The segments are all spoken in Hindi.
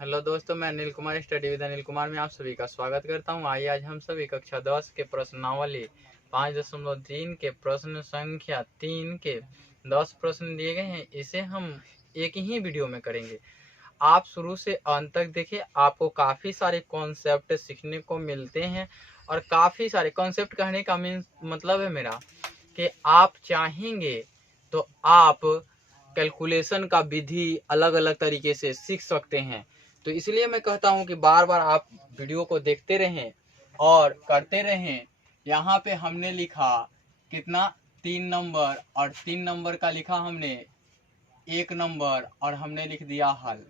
हेलो दोस्तों, मैं अनिल कुमार स्टडी विद अनिल कुमार में आप सभी का स्वागत करता हूं। आइए आज हम सभी कक्षा 10 के प्रश्नावली 5.3 के प्रश्न संख्या 3 के 10 प्रश्न दिए गए हैं। इसे हम एक ही वीडियो में करेंगे। आप शुरू से अंत तक देखिए, आपको काफ़ी सारे कॉन्सेप्ट सीखने को मिलते हैं। और काफ़ी सारे कॉन्सेप्ट कहने का मतलब है मेरा कि आप चाहेंगे तो आप कैलकुलेशन का विधि अलग अलग तरीके से सीख सकते हैं। तो इसलिए मैं कहता हूं कि बार बार आप वीडियो को देखते रहें और करते रहें। यहाँ पे हमने लिखा कितना 3 नंबर, और 3 नंबर का लिखा हमने 1 नंबर, और हमने लिख दिया हल।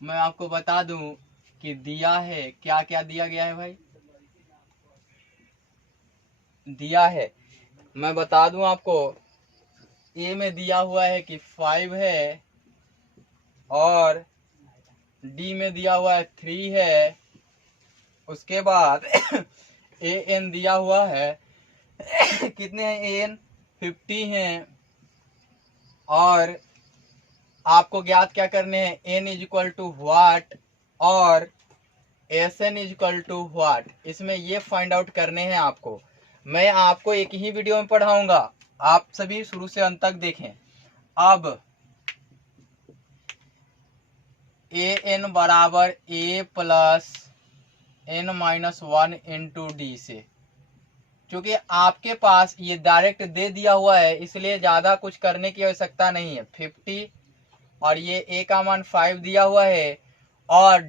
मैं आपको बता दूं कि दिया है, क्या क्या दिया गया है भाई, दिया है। मैं बता दूं आपको, ए में दिया हुआ है कि 5 है, और डी में दिया हुआ है 3 है। उसके बाद ए एन दिया हुआ है कितने हैं ए एन, 50 हैं। और आपको ज्ञात क्या करने हैं, n is equal to what और S n is equal to what, इसमें ये फाइंड आउट करने हैं आपको। मैं आपको एक ही वीडियो में पढ़ाऊंगा, आप सभी शुरू से अंत तक देखें। अब ए एन बराबर a plus N minus 1 into D से, क्योंकि आपके पास ये डायरेक्ट दे दिया हुआ है, इसलिए ज्यादा कुछ करने की आवश्यकता नहीं है। 50 और ये ए का मान 5 दिया हुआ है, और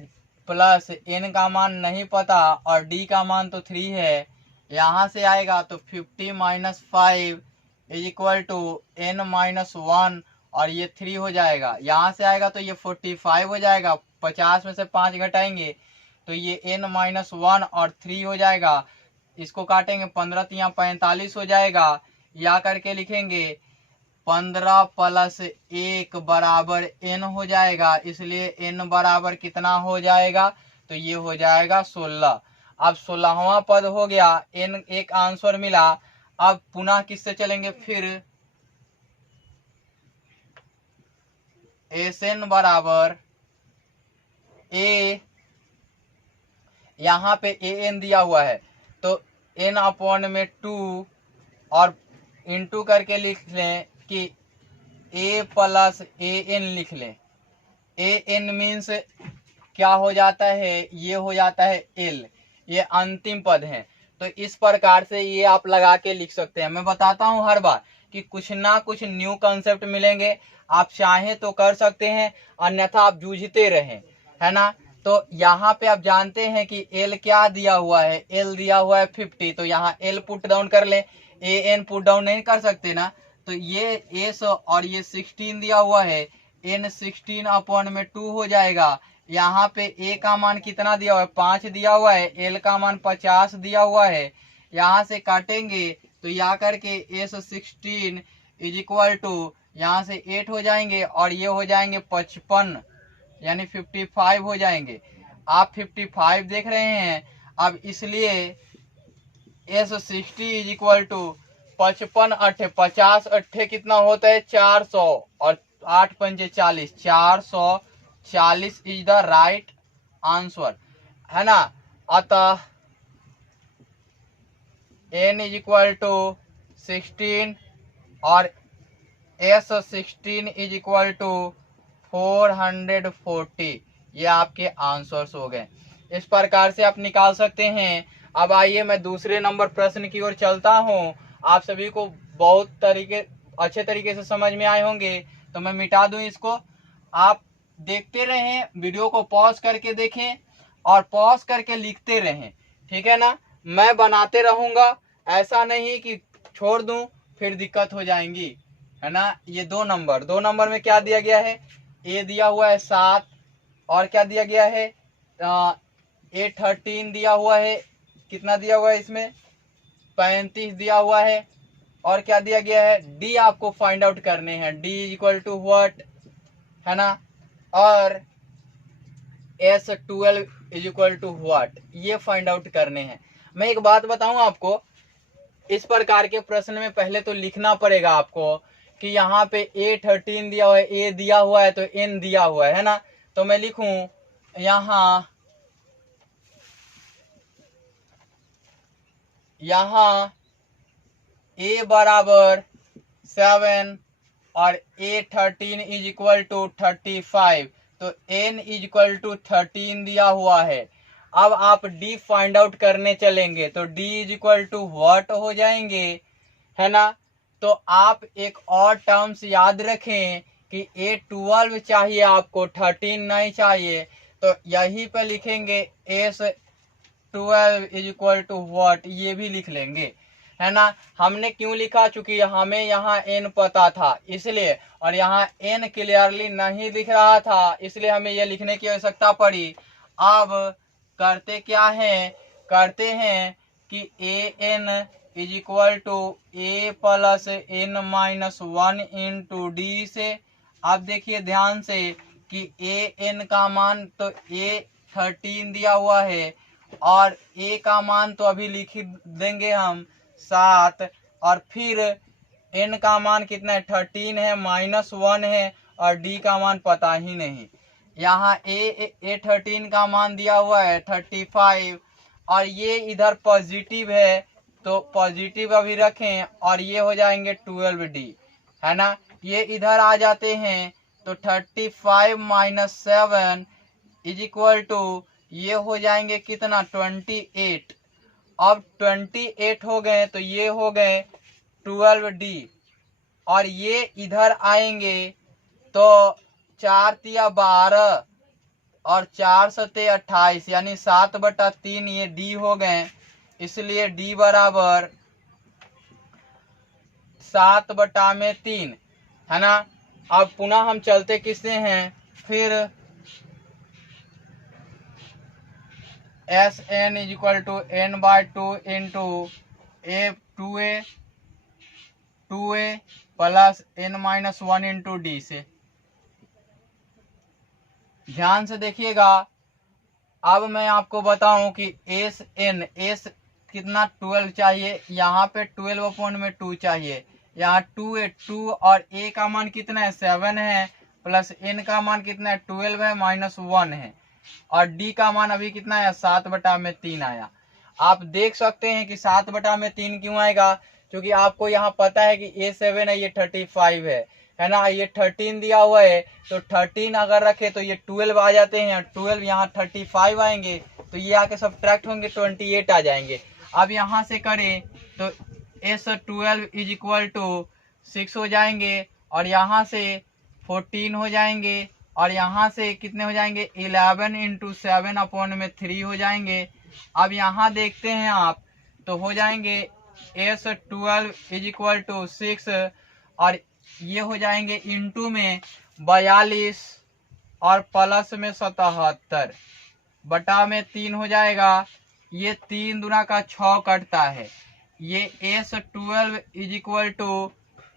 प्लस एन का मान नहीं पता, और डी का मान तो 3 है। यहाँ से आएगा तो 50 minus 5 is equal to n minus 1, और ये 3 हो जाएगा। यहाँ से आएगा तो ये 45 हो जाएगा। 50 में से 5 घटाएंगे तो ये एन माइनस 1 और 3 हो जाएगा। इसको काटेंगे 15 या 45 हो जाएगा। या करके लिखेंगे 15 प्लस 1 बराबर एन हो जाएगा, इसलिए एन बराबर कितना हो जाएगा, तो ये हो जाएगा 16। अब 16वां पद हो गया, एन एक आंसर मिला। अब पुनः किससे चलेंगे, फिर एस एन बराबर ए, यहाँ पे ए एन दिया हुआ है तो एन अपॉन में 2 और इंटू करके लिख लें कि ए प्लस ए एन लिख लें। ए एन मीन्स क्या हो जाता है, ये हो जाता है एल, ये अंतिम पद है। तो इस प्रकार से ये आप लगा के लिख सकते हैं। मैं बताता हूं हर बार कि कुछ ना कुछ न्यू कॉन्सेप्ट मिलेंगे, आप चाहें तो कर सकते हैं, अन्यथा आप जूझते रहें, है ना। तो यहाँ पे आप जानते हैं कि एल क्या दिया हुआ है, एल दिया हुआ है 50, तो यहाँ एल पुट डाउन कर ले, ए एन पुट डाउन नहीं कर सकते ना। तो ये एस और ये 16 दिया हुआ है, एन 16 अपॉन में 2 हो जाएगा। यहाँ पे ए का मान कितना दिया हुआ है, 5 दिया हुआ है, एल का मान 50 दिया हुआ है। यहाँ से काटेंगे तो यहाँ करके एस 16 इज इक्वल टू, यहाँ से 8 हो जाएंगे, और ये हो जाएंगे 55, यानी 55 हो जाएंगे। आप 55 देख रहे हैं। अब इसलिए एस 60 इज इक्वल टू 55 अट्ठे 50 अट्ठे कितना होता है, 400, और 8 पंजे 40, 440 इज द राइट आंसर, है ना। अतः एन इज इक्वल टू 16 और एस 16 इज इक्वल टू 440, ये आपके आंसर्स हो गए। इस प्रकार से आप निकाल सकते हैं। अब आइए मैं दूसरे नंबर प्रश्न की ओर चलता हूं। आप सभी को बहुत अच्छे तरीके से समझ में आए होंगे, तो मैं मिटा दूं इसको। आप देखते रहें, वीडियो को पॉज करके देखें और पॉज करके लिखते रहें, ठीक है ना। मैं बनाते रहूंगा, ऐसा नहीं कि छोड़ दूं फिर दिक्कत हो जाएंगी, है ना। ये 2 नंबर में क्या दिया गया है, ए दिया हुआ है 7, और क्या दिया गया है, ए 13 दिया हुआ है, कितना दिया हुआ है इसमें, 35 दिया हुआ है। और क्या दिया गया है, डी आपको फाइंड आउट करने हैं, D is equal to what, है ना। और S 12 is equal to what, ये फाइंड आउट करने हैं। मैं एक बात बताऊं आपको, इस प्रकार के प्रश्न में पहले तो लिखना पड़ेगा आपको कि यहाँ पे A13 दिया हुआ है, ए दिया हुआ है, तो एन दिया हुआ है ना। तो मैं लिखूं यहाँ a बराबर 7 और A13 इज इक्वल टू 35, तो n इज इक्वल टू 13 दिया हुआ है। अब आप d फाइंड आउट करने चलेंगे तो d is equal to what हो जाएंगे, है ना। तो आप एक और टर्म्स याद रखें कि A12 चाहिए आपको, 13 नहीं चाहिए, तो यहीं पे लिखेंगे S12 is equal to what, ये भी लिख लेंगे, है ना। हमने क्यों लिखा, चूंकि हमें यहाँ n पता था इसलिए, और यहाँ n क्लियरली नहीं दिख रहा था इसलिए हमें यह लिखने की आवश्यकता पड़ी। अब करते क्या है, करते हैं कि an is equal to a plus n minus 1 into D से। आप देखिए ध्यान से कि an का मान तो A13 दिया हुआ है और a का मान तो अभी लिख देंगे हम 7, और फिर n का मान कितना है, 13 है, माइनस 1 है, और d का मान पता ही नहीं। यहाँ A13 का मान दिया हुआ है 35, और ये इधर पॉजिटिव है तो पॉजिटिव अभी रखें, और ये हो जाएंगे 12d, है ना। ये इधर आ जाते हैं तो 35 माइनस 7 इज इक्वल टू ये हो जाएंगे कितना, 28। अब 28 हो गए तो ये हो गए 12d, और ये इधर आएंगे तो 4 तिया 12 और 4 सते 28, यानी 7/3 ये d हो गए, इसलिए d बराबर 7/3, है ना। अब पुनः हम चलते किससे हैं, फिर Sn is equal to n/2 into two a plus n minus 1 into D से। ध्यान से देखिएगा, अब मैं आपको बताऊं कि S कितना 12 चाहिए, यहाँ पे 12/2 चाहिए, यहाँ 2 और a का मान कितना है 7 है, प्लस n का मान कितना है 12 है, माइनस 1 है, और d का मान अभी कितना है 7/3 आया। आप देख सकते हैं कि 7/3 क्यों आएगा, क्योंकि आपको यहाँ पता है कि A7 है, ये 35 है ना, ये 13 दिया हुआ है, तो 13 अगर रखे तो ये 12 आ जाते हैं, 12 यहाँ 35 आएंगे, तो ये आके सब्ट्रैक्ट होंगे 28 आ जाएंगे। अब यहाँ से करें तो S12 इज इक्वल टू 6 हो जाएंगे, और यहाँ से 14 हो जाएंगे, और यहाँ से कितने हो जाएंगे 11 इंटू 7/3 हो जाएंगे। अब यहाँ देखते हैं आप तो हो जाएंगे S12 इज इक्वल टू 6, और ये हो जाएंगे इंटू में 42 और प्लस में 77 बटा में 3 हो जाएगा। ये 3 दूना का 6 कटता है, ये S12 is equal to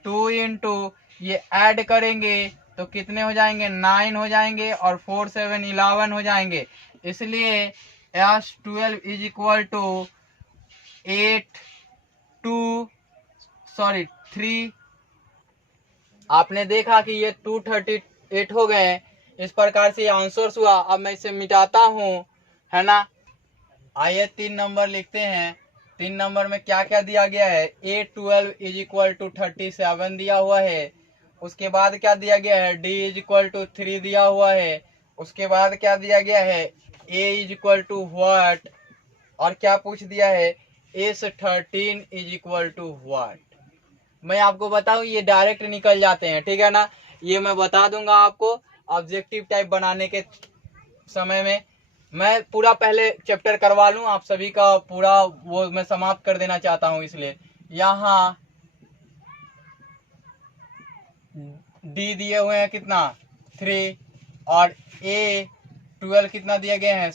2 into ये ऐड करेंगे तो कितने हो जाएंगे 9 हो जाएंगे, और 4 7 11 हो जाएंगे, इसलिए S12 इज इक्वल टू 3। आपने देखा कि ये 238 हो गए, इस प्रकार से आंसर हुआ। अब मैं इसे मिटाता हूँ, है ना। आइए 3 नंबर लिखते हैं। 3 नंबर में क्या क्या दिया गया है, A12 इज इक्वल टू 37 दिया हुआ है, उसके बाद क्या दिया गया है, D इज इक्वल टू 3 दिया हुआ है, उसके बाद क्या दिया गया है, A is equal to what, और क्या पूछ दिया है, S13 is equal to what. मैं आपको बताऊं ये डायरेक्ट निकल जाते हैं, ठीक है ना। ये मैं बता दूंगा आपको ऑब्जेक्टिव टाइप बनाने के समय में। मैं पूरा पहले चैप्टर करवा लूं, आप सभी का पूरा वो मैं समाप्त कर देना चाहता हूं, इसलिए यहाँ डी दिए हुए हैं कितना 3, और A12 कितना दिया गया है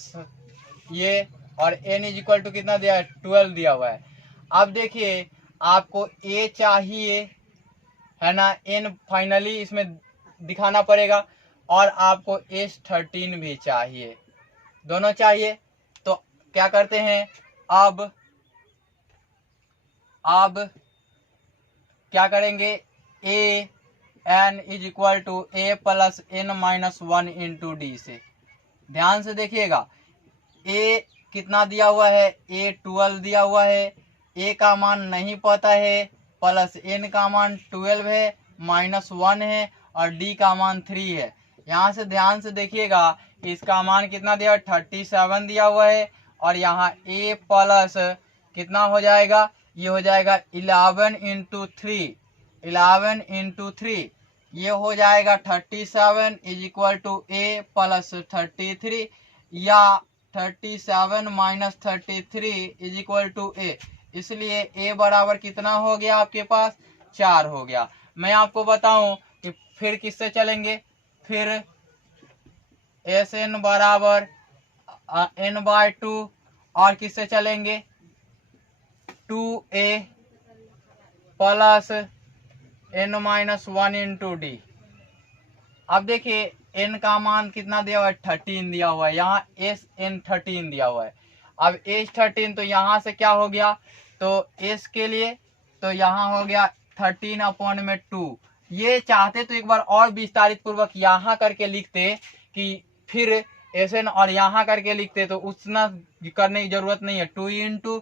ये, और n इज इक्वल टू कितना दिया है 12 दिया हुआ है। अब देखिए आपको A चाहिए, है ना, n फाइनली इसमें दिखाना पड़ेगा, और आपको S13 भी चाहिए, दोनों चाहिए। तो क्या करते हैं, अब क्या करेंगे, n is equal to A plus n minus 1 into D से। ध्यान से देखिएगा, ए कितना दिया हुआ है, ए 12 दिया हुआ है, ए का मान नहीं पता है, प्लस एन का मान 12 है, -1 है, और डी का मान 3 है। यहाँ से ध्यान से देखिएगा, इसका मान कितना दिया, 37 दिया हुआ है, और यहाँ ए प्लस कितना हो जाएगा, ये हो जाएगा 11 इंटू 3, 11 इंटू 3, ये हो जाएगा 37 is equal to a plus 33, या 37 minus 33 is equal to a. इसलिए ए बराबर कितना हो गया आपके पास, 4 हो गया। मैं आपको बताऊं कि फिर किससे चलेंगे, फिर एस एन बराबर n/2, और किससे चलेंगे, 2a plus n-1 into D. अब देखिए n का मान कितना दिया हुआ है, 13 दिया हुआ है, यहाँ एस एन 13 दिया हुआ है। अब एस 13 तो यहाँ से क्या हो गया, तो एस के लिए तो यहाँ हो गया 13/2। ये चाहते तो एक बार और विस्तारित पूर्वक यहाँ करके लिखते कि फिर एस एन और यहाँ करके लिखते, तो उतना करने की जरूरत नहीं है। 2 इंटू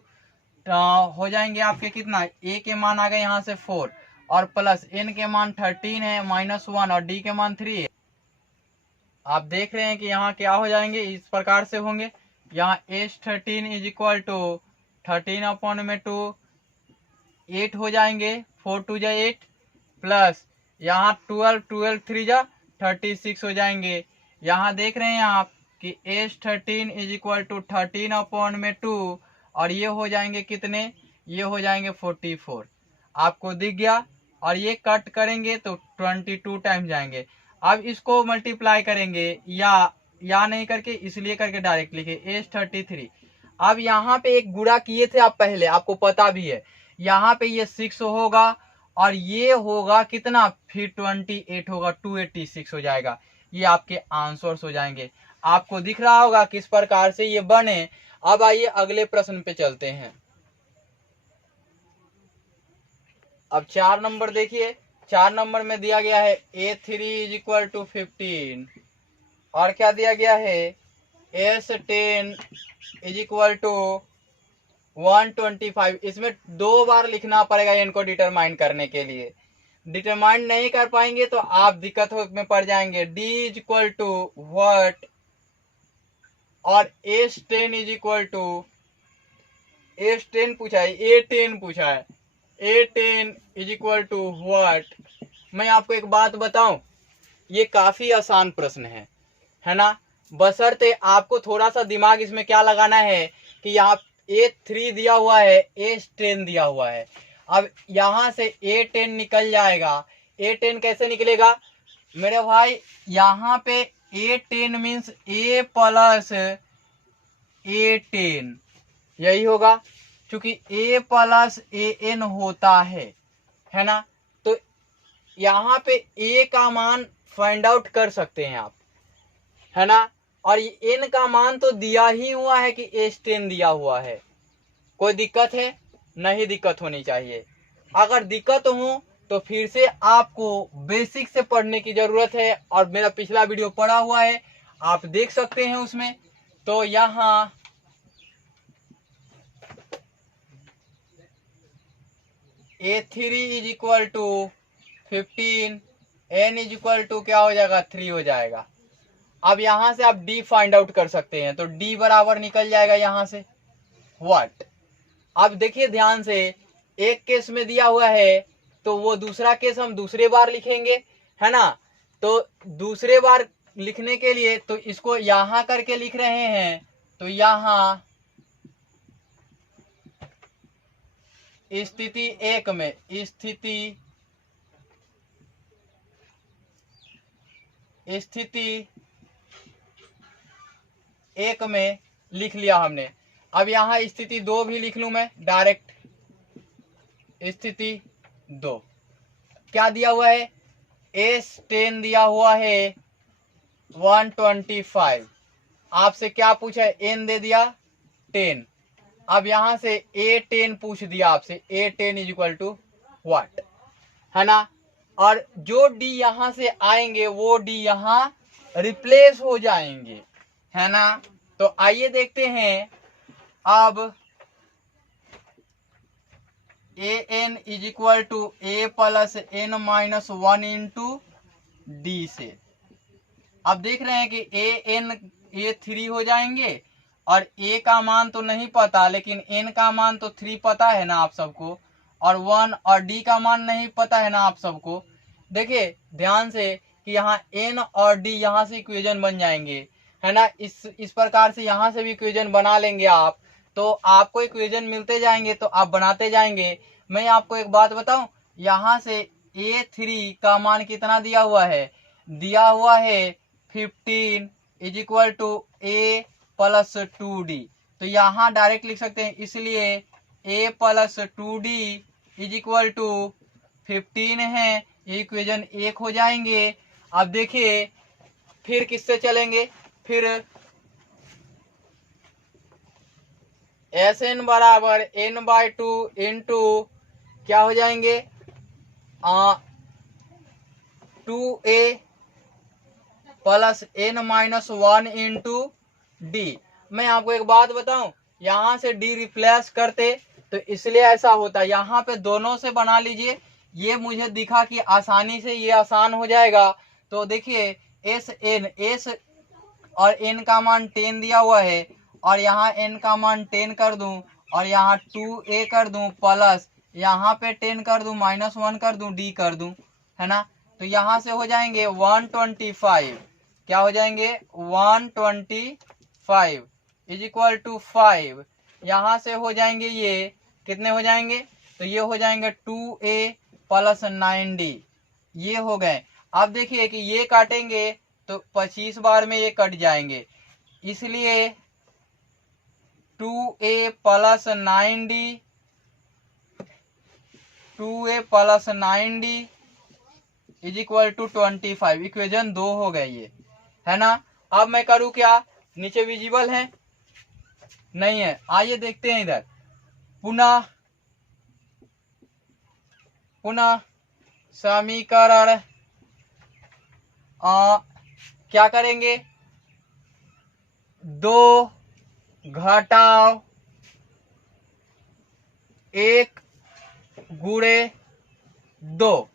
हो जाएंगे आपके कितना, ए के मान आ गए यहाँ से 4, और प्लस एन के मान 13 है, -1, और डी के मान 3 है। आप देख रहे हैं कि यहाँ क्या हो जाएंगे, इस प्रकार से होंगे। यहाँ एस 13 इज इक्वल टू 13/2, 8 हो जाएंगे, 4 2 जा 8, प्लस यहाँ 12 12 3 जा 36 हो जाएंगे। यहाँ देख रहे हैं आप कि एस 13 इज इक्वल टू 13/2, और ये हो जाएंगे कितने, ये हो जाएंगे 44। आपको दिख गया, और ये कट करेंगे तो 22 टाइम जाएंगे। अब इसको मल्टीप्लाई करेंगे, या नहीं करके इसलिए करके डायरेक्ट लिखे एस 33। अब यहाँ पे एक गुणा किए थे आप पहले, आपको पता भी है, यहाँ पे ये 6 होगा, और ये होगा कितना, फिर 28 होगा, 286 हो जाएगा। ये आपके आंसर्स हो जाएंगे। आपको दिख रहा होगा किस प्रकार से ये बने। अब आइए अगले प्रश्न पे चलते हैं। अब 4 नंबर देखिए, 4 नंबर में दिया गया है A3 इज इक्वल टू 15, और क्या दिया गया है, S10 इज इक्वल टू 125। इसमें 2 बार लिखना पड़ेगा इनको डिटरमाइन करने के लिए। डिटरमाइन नहीं कर पाएंगे तो आप दिक्कत में पड़ जाएंगे। D is equal to what, और S10 is equal to, S10 पूछा है, A10 पूछा है, A10 is equal to what. मैं आपको एक बात बताऊं, ये काफी आसान प्रश्न है ना, बशर्ते आपको थोड़ा सा दिमाग इसमें क्या लगाना है कि यहाँ A3 दिया हुआ है, S10 दिया हुआ है। अब यहाँ से A10 निकल जाएगा। A10 कैसे निकलेगा मेरे भाई, यहाँ पे A10 means A plus A10, यही होगा, क्योंकि A प्लस AN होता है ना। तो यहाँ पे A का मान फाइंड आउट कर सकते हैं आप, है ना, और N का मान तो दिया ही हुआ है कि S10 दिया हुआ है। कोई दिक्कत है, नहीं दिक्कत होनी चाहिए। अगर दिक्कत हो तो फिर से आपको बेसिक से पढ़ने की जरूरत है, और मेरा पिछला वीडियो पड़ा हुआ है, आप देख सकते हैं उसमें। तो यहाँ A3 is equal to 15, N is equal to क्या हो जाएगा, 3 हो जाएगा। अब यहाँ से आप D फाइंड आउट कर सकते हैं, तो D बराबर निकल जाएगा यहाँ से व्हाट। अब देखिए ध्यान से, एक केस में दिया हुआ है तो वो दूसरा केस हम दूसरे बार लिखेंगे, है ना। तो दूसरे बार लिखने के लिए तो इसको यहाँ करके लिख रहे हैं, तो यहाँ स्थिति 1 में, स्थिति 1 में लिख लिया हमने। अब यहाँ स्थिति 2 भी लिख लूं मैं डायरेक्ट। स्थिति 2 क्या दिया हुआ है, S10 दिया हुआ है 125। आपसे क्या पूछा है, N दे दिया 10। अब यहां से A10 पूछ दिया आपसे, A10 is equal to what, है ना। और जो D यहां से आएंगे वो D यहां रिप्लेस हो जाएंगे, है ना। तो आइए देखते हैं अब a n is equal to a plus N minus one into D से। अब देख रहे हैं कि ए एन ये 3 हो जाएंगे और ए का मान तो नहीं पता, लेकिन एन का मान तो 3 पता है ना आप सबको, और 1 और डी का मान नहीं पता है ना आप सबको। देखिए ध्यान से कि यहाँ एन और डी यहाँ से इक्वेशन बन जाएंगे, है ना। इस प्रकार से यहाँ से भी इक्वेशन बना लेंगे आप, तो आपको इक्वेशन मिलते जाएंगे तो आप बनाते जाएंगे। मैं आपको एक बात बताऊं, यहाँ से A3 का मान कितना दिया हुआ है, दिया हुआ है 15 is equal to a plus 2d। तो यहाँ डायरेक्ट लिख सकते हैं, इसलिए a plus 2d is equal to 15 है। ये इक्वेशन 1 हो जाएंगे। अब देखिए फिर किससे चलेंगे, फिर एस एन बराबर n बाई 2 इंटू क्या हो जाएंगे 2a plus N minus 1 into D. मैं आपको एक बात बताऊं, यहाँ से डी रिप्लेस करते तो इसलिए ऐसा होता। यहाँ पे दोनों से बना लीजिए, ये मुझे दिखा कि आसानी से ये आसान हो जाएगा। तो देखिए एस और एन का मान 10 दिया हुआ है, और यहाँ एन का मान 10 कर दूं, और यहाँ 2a कर दूं, प्लस यहाँ पे 10 कर दूं, माइनस 1 कर दूं, डी कर दूं, है ना। तो यहाँ से हो जाएंगे 125, क्या हो जाएंगे 125 इज इक्वल टू 5। यहाँ से हो जाएंगे ये कितने हो जाएंगे, तो ये हो जाएंगे 2a प्लस 9d, ये हो गए। अब देखिए कि ये काटेंगे तो 25 बार में ये कट जाएंगे, इसलिए 2a plus 9d 2a plus 9d is equal to 25। Equation 2 हो गए ये, है ना। अब मैं करूँ क्या, नीचे विजिबल है नहीं है, आइए देखते हैं इधर। पुनः समीकरण क्या करेंगे, 2 घटाव 1 गुणे 2।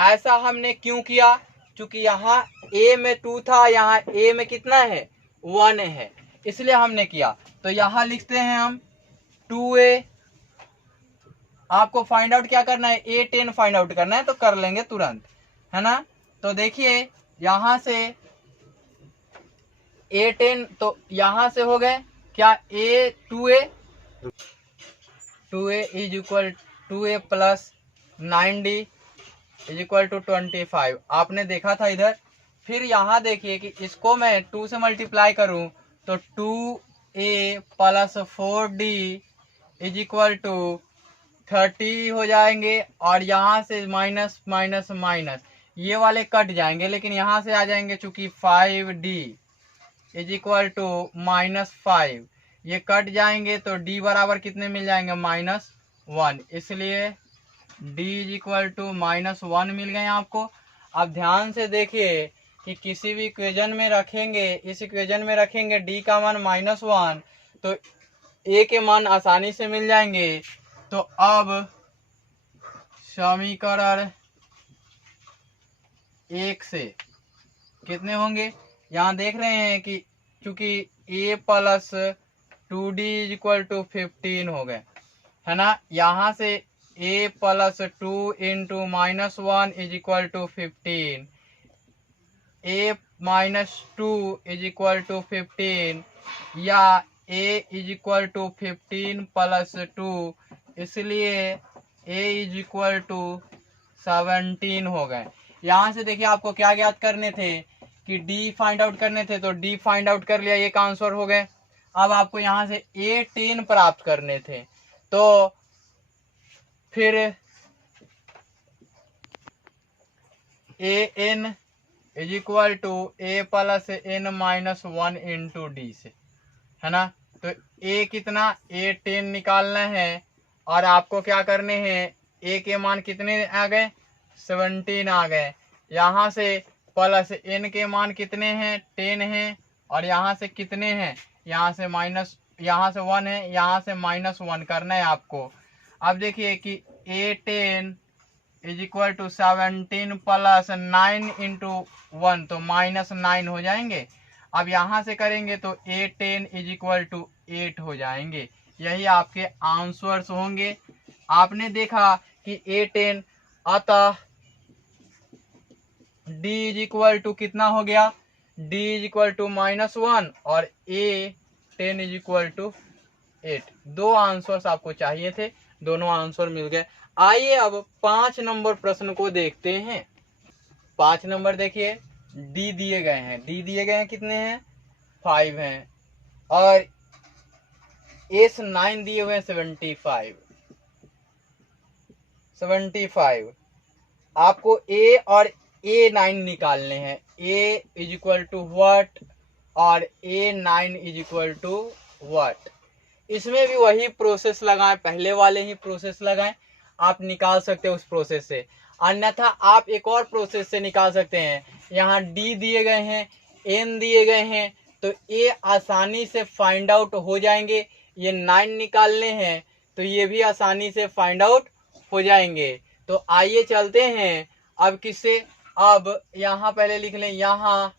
ऐसा हमने क्यों किया, क्योंकि यहाँ a में 2 था, यहाँ a में कितना है 1 है, इसलिए हमने किया। तो यहाँ लिखते हैं हम 2a। आपको फाइंड आउट क्या करना है, A10 फाइंड आउट करना है, तो कर लेंगे तुरंत, है ना। तो देखिए यहाँ से A10, तो यहाँ से हो गए क्या 2a is equal 2a plus 9d is equal to 25। आपने देखा था इधर। फिर यहाँ देखिए कि इसको मैं 2 से मल्टीप्लाई करूं तो 2a plus 4d is equal to 30 हो जाएंगे, और यहाँ से माइनस माइनस माइनस ये वाले कट जाएंगे, लेकिन यहाँ से आ जाएंगे चूंकि 5d इज इक्वल टू -5, ये कट जाएंगे तो d बराबर कितने मिल जाएंगे -1, इसलिए d इज इक्वल टू -1 मिल गए आपको। अब ध्यान से देखिए कि किसी भी इक्वेशन में रखेंगे, इस इक्वेशन में रखेंगे d का मान -1 तो a के मान आसानी से मिल जाएंगे। तो अब समीकरण 1 से कितने होंगे, यहाँ देख रहे हैं कि चूंकि a plus 2d is equal to 15 हो गए, है ना। यहाँ से a plus 2 into -1 is equal to 15, a minus 2 is equal to 15, या a is equal to 15 plus 2, इसलिए a इज इक्वल टू 17 हो गए। यहाँ से देखिए आपको क्या ज्ञात करने थे कि d फाइंड आउट करने थे, तो d फाइंड आउट कर लिया, ये का आंसर हो गए। अब आपको यहाँ से A10 प्राप्त करने थे, तो फिर an is equal to a plus n minus 1 into D से, है ना। तो a कितना A10 निकालना है, और आपको क्या करने हैं, a के मान कितने आ गए 17 आ गए, यहाँ से प्लस n के मान कितने हैं 10 हैं, और यहाँ से कितने हैं, यहाँ से माइनस, यहाँ से 1 है, यहाँ से -1 करना है आपको। अब देखिए कि A10 is equal to 17 plus 9 into 1 तो -9 हो जाएंगे। अब यहाँ से करेंगे तो A10 इज इक्वल टू 8 हो जाएंगे। यही आपके आंसर्स होंगे। आपने देखा कि A10 अतः D इज इक्वल टू कितना हो गया, D इज इक्वल टू -1 और A10 इज इक्वल टू 8। दो आंसर्स आपको चाहिए थे, दोनों आंसर मिल गए। आइए अब 5 नंबर प्रश्न को देखते हैं। 5 नंबर देखिए, डी दिए गए हैं, डी दिए गए हैं कितने हैं, 5 हैं, और S9 दिए हुए हैं 75। आपको A और A9 निकालने हैं। A is equal to what और A9 is equal to what. इसमें भी वही प्रोसेस लगाएं, पहले वाले ही प्रोसेस लगाएं, आप निकाल सकते हैं उस प्रोसेस से। अन्यथा आप एक और प्रोसेस से निकाल सकते हैं। यहाँ D दिए गए हैं, N दिए गए हैं, तो A आसानी से फाइंड आउट हो जाएंगे। ये 9 निकालने हैं तो ये भी आसानी से फाइंड आउट हो जाएंगे। तो आइए चलते हैं अब किससे, अब यहाँ पहले लिख लें, यहाँ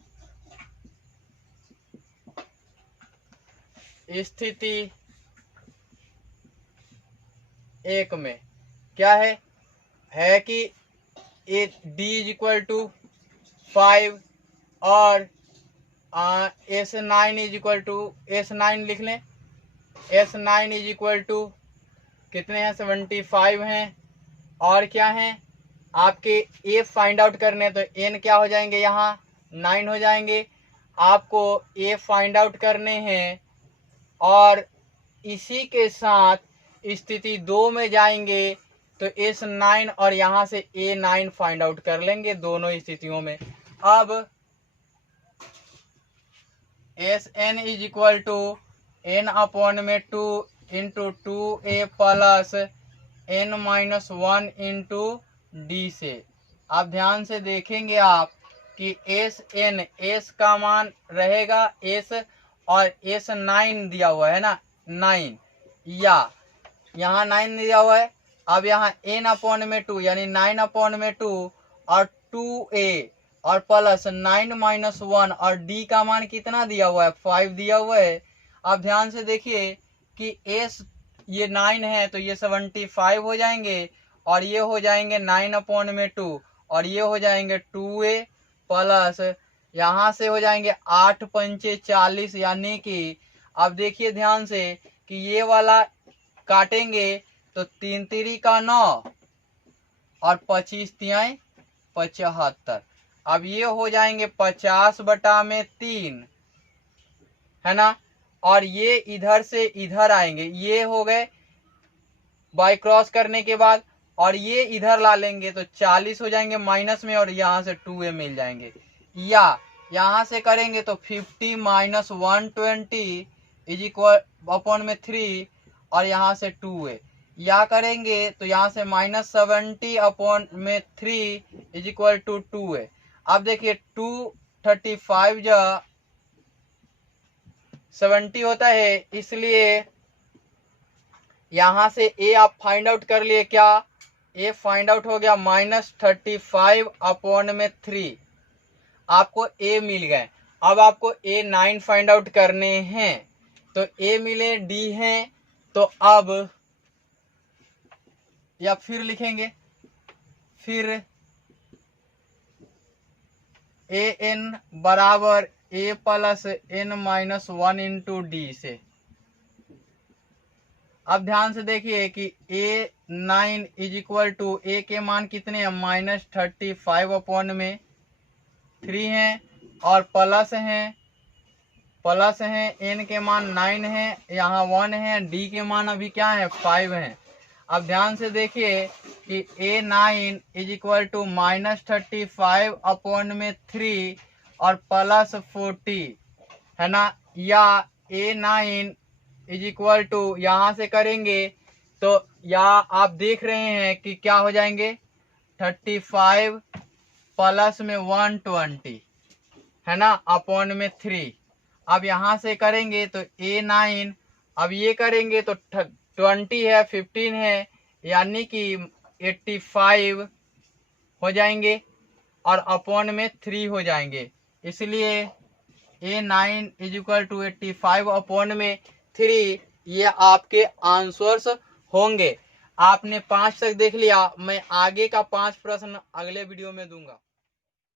स्थिति 1 में क्या है कि D इज इक्वल टू 5 और S9 is equal to, S9 लिख लें, S9 इज इक्वल टू कितने हैं, 75 हैं, और क्या हैं आपके A फाइंड आउट करने, तो N क्या हो जाएंगे, यहाँ 9 हो जाएंगे। आपको A फाइंड आउट करने हैं और इसी के साथ स्थिति 2 में जाएंगे तो S9 और यहाँ से A9 फाइंड आउट कर लेंगे दोनों स्थितियों में। अब Sn is equal to n upon में 2 into 2A plus n-1 into D से। अब ध्यान से देखेंगे आप कि Sn, S का मान रहेगा S और S9 दिया हुआ है ना 9, या यहाँ 9 दिया हुआ है। अब यहाँ n अपॉन में 2 यानी 9 अपॉन में 2 और 2A और प्लस 9-1 और D का मान कितना दिया हुआ है, 5 दिया हुआ है। अब ध्यान से देखिए कि S ये 9 है तो ये 75 हो जाएंगे और ये हो जाएंगे 9 अपॉन में 2 और ये हो जाएंगे 2A प्लस यहाँ से हो जाएंगे 8 पंचे 40, यानी कि अब देखिए ध्यान से कि ये वाला काटेंगे तो 3 3 का 9 और 25 तिहाई 75। अब ये हो जाएंगे 50/3 है ना, और ये इधर से इधर आएंगे, ये हो गए बाय क्रॉस करने के बाद, और ये इधर ला लेंगे तो 40 हो जाएंगे माइनस में और यहाँ से 2A मिल जाएंगे। या यहाँ से करेंगे तो 50 - 120 इज इक्वल अपॉन में 3 और यहाँ से 2A, या करेंगे तो यहाँ से -70 अपॉन में 3 इज इक्वल टू 2A। अब देखिए 235 जो 70 होता है, इसलिए यहाँ से A आप फाइंड आउट कर लिए, क्या A फाइंड आउट हो गया -35 अपॉन में 3, आपको A मिल गए। अब आपको A9 फाइंड आउट करने हैं, तो A मिले D हैं, तो अब या फिर लिखेंगे, फिर AN बराबर A plus n-1 into D से। अब ध्यान से देखिए कि A9 is equal to A के मान कितने हैं, -35 अपॉन में 3 हैं और प्लस हैं N के मान 9 हैं, यहाँ 1 है, D के मान अभी क्या है 5 हैं। अब ध्यान से देखिए कि A9 is equal to -35 upon में 3 और प्लस 40 है ना, या A9 इज इक्वल टू यहाँ से करेंगे तो या आप देख रहे हैं कि क्या हो जाएंगे 35 प्लस में 120 है ना अपॉन में 3, अब यहाँ से करेंगे तो A9, अब ये करेंगे तो 20 है, 15 है, यानी कि 85 हो जाएंगे और अपॉन में 3 हो जाएंगे। इसलिए A9 = 85 अपॉन में 3 ये आपके आंसर्स होंगे। आपने 5 तक देख लिया, मैं आगे का 5 प्रश्न अगले वीडियो में दूंगा।